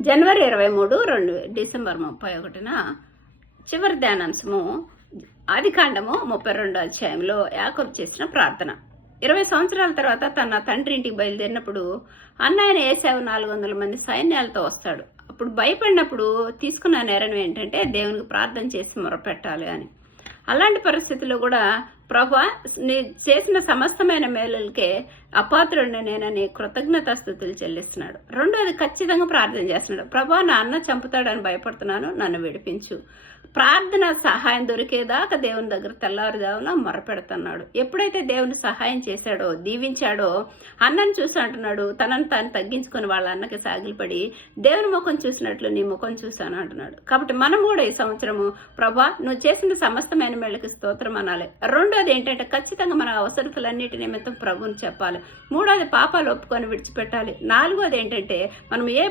జనవరి 23 December 31న చివరి ధ్యానాంశము ఆదికాండము 32 అధ్యాయంలో యాకోబు చేసిన ప్రార్థన. 20 సంవత్సరాల తర్వాత తన తండ్రి ఇంటికి బయలుదేరినప్పుడు అన్నయ్యన ఏశావు 400 మంది సైన్యాలతో వస్తాడు. అప్పుడు భయపడినప్పుడు తీసుకున్న నిర్ణయం ఏంటంటే దేవునికి ప్రార్థన చేసి మొరపెట్టాలి అని. అలాంటి పరిస్థితుల్లో కూడా ప్రభా నీ చేసిన సమస్తమైన మేలులకే అపాత్రుడిని నేనని కృతజ్ఞతాస్తుతులు చెల్లిస్తున్నాడు. రెండోది ఖచ్చితంగా ప్రార్థన చేస్తున్నాడు. ప్రభా నా అన్న చంపుతాడని భయపడుతున్నాను, నన్ను విడిపించు. ప్రార్థన సహాయం దొరికేదాకా దేవుని దగ్గర తెల్లారుజామున మొరపెడుతున్నాడు. ఎప్పుడైతే దేవుని సహాయం చేశాడో, దీవించాడో, అన్నని చూసి అంటున్నాడు, తనను తాను తగ్గించుకుని వాళ్ళ అన్నకి సాగిలిపడి దేవుని ముఖం చూసినట్లు నీ ముఖం చూశాను అంటున్నాడు. కాబట్టి మనం కూడా ఈ సంవత్సరము ప్రభా నువ్వు చేసిన సమస్తమైన మేళ్ళకి స్తోత్రం అనాలి. రెండోది ఏంటంటే ఖచ్చితంగా మన అవసరతలన్నిటి నిమిత్తం ప్రభుని చెప్పాలి. మూడోది పాపాలు ఒప్పుకొని విడిచిపెట్టాలి. నాలుగోది ఏంటంటే మనం ఏ